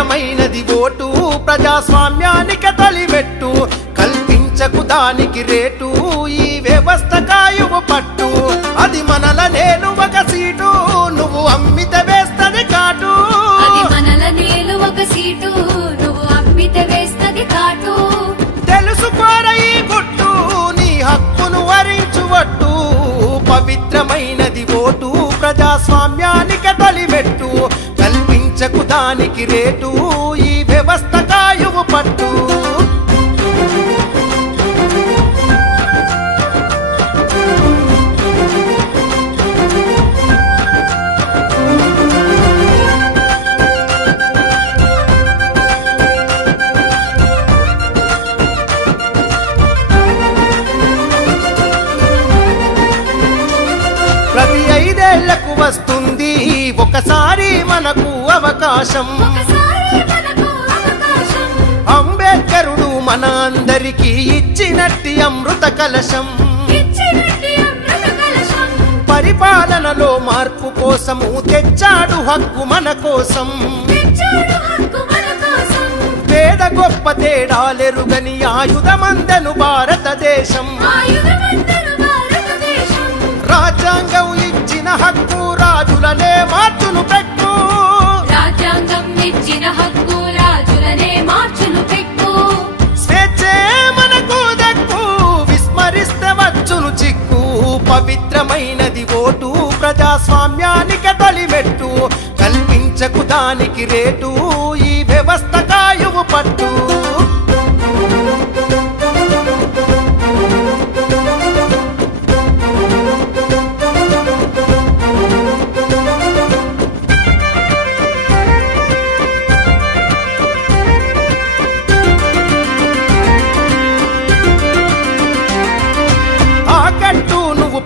పవిత్రమైనది ఓటు ప్రజాస్వామ్యానికి తొలిమెట్టు కల్పించకు దానికి రేటు ఈ వ్యవస్థ కాయువు పట్టు అది మనల నేను ఒక సీటు నువ్వు అమ్మిత వేస్తది కాటు అది మనల నేను ఒక సీటు నువ్వు అమ్మిత వేస్తది కాటు తెలుసుకోర ఈ గుట్టు నీ హక్కును వరించువట్టు పవిత్రమైనది ఓటు ప్రజాస్వామ్యానికి తొలిమెట్టు కల్పించకు దానికి రేటు ఈ వ్యవస్థ కాయువు పట్టు ప్రతి 5 ఏళ్లకు వస్తుంది ఒకసారి మనకు అవకాశం అంబేద్కరుడు మన అందరికీ ఇచ్చినట్టి అమృత కలశం పరిపాలనలో మార్పు కోసము తెచ్చాడు హక్కు మన కోసం పేద గొప్ప తేడాలెరుగని ఆయుధమందెను భారతదేశం రాజ్యాంగం ఇచ్చిన హక్కు రాజులనే మార్చును పెట్టు రాజ్యాంగం ఇచ్చిన హక్కు రాజులనే మార్చును పెట్టు స్వేచ్ఛే మనకు దక్కు విస్మరిస్తే వచ్చును చిక్కు పవిత్రమైనది ఓటు ప్రజాస్వామ్యానికి తొలిమెట్టు కల్పించకు దానికి రేటు ఈ వ్యవస్థ కాయువు పట్టు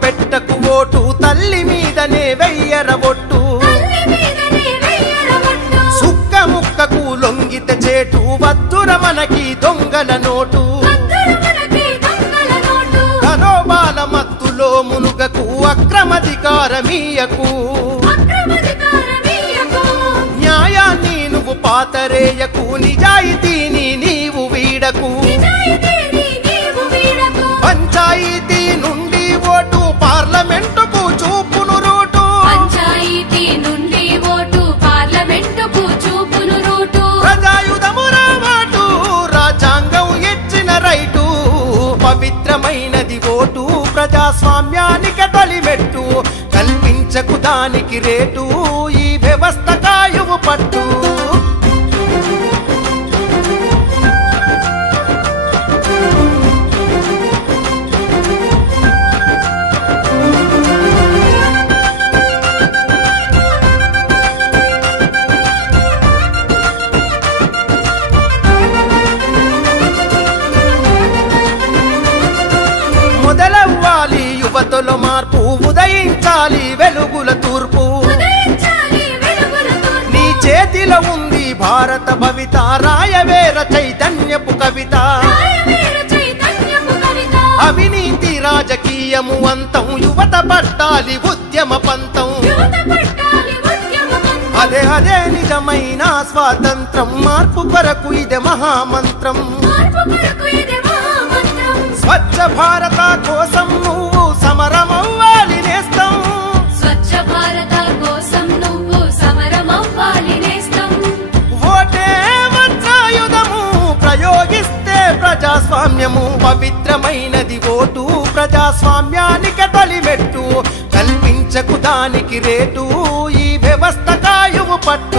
పెట్టకు ఓటు తల్లి మీదనే వెయ్యర ఒట్టు సుక్క ముక్కకు లొంగిత చేటు వద్దుర మనకి దొంగల నోటు ధనోబాల మత్తులో మునుగకు అక్రమాధికారమీయకు న్యాయాన్ని నువ్వు పాతరేయకు నిజాయితీని నీవు వీడకు పంచాయితీ నుండి ఓటు పార్లమెంటుకు చూపును రూటు పంచాయితీ నుండి ఓటు పార్లమెంటుకు చూపును రూటు ప్రజాయుధము రావాటు రాజ్యాంగం ఇచ్చిన రైటు పవిత్రమైనది ఓటు ప్రజాస్వామ్యానికి తొలిమెట్టు కల్పించకు దానికి రేటు ఈ వ్యవస్థ కాయువు పట్టు మొదలవ్వాలి యువతలో మార్పు ఉదయించాలి వెలుగుల తూర్పు నీ చేతిలో ఉంది భారత భవిత రాయవేర చైతన్యపు కవిత అవినీతి రాజకీయము అంతం యువత పట్టాలి ఉద్యమ పంతం అదే అదే నిజమైన స్వాతంత్రం మార్పు కొరకు ఇదే మహామంత్రం స్వచ్ఛ భారత కోసం నువ్వు సమరమవ్వాలి నేస్తం స్వచ్ఛ భారత కోసం నువ్వు సమరమవ్వాలి నేస్తం ఓటే వజ్రాయుధము ప్రయోగిస్తే ప్రజాస్వామ్యము పవిత్రమైనది ఓటు ప్రజాస్వామ్యానికి తొలిమెట్టు కల్పించకు దానికి రేటు ఈ వ్యవస్థ కాయువు పట్టు